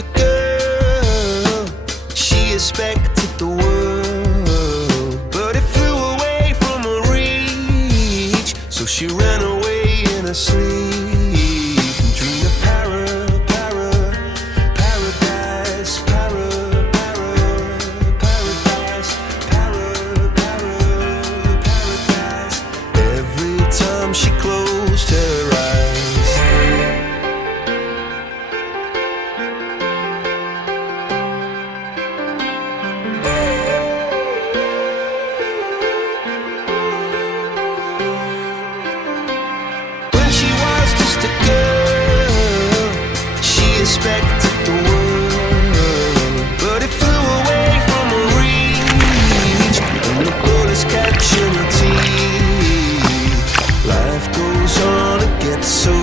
a girl, she expected the world, but it flew away from her reach. So she ran away in her sleep and dreamed of paradise, paradise. Every time she closed her eyes. When she was just a girl, she expected the world, but it flew away from her reach, and the bullets catching her teeth. Life goes on, it gets so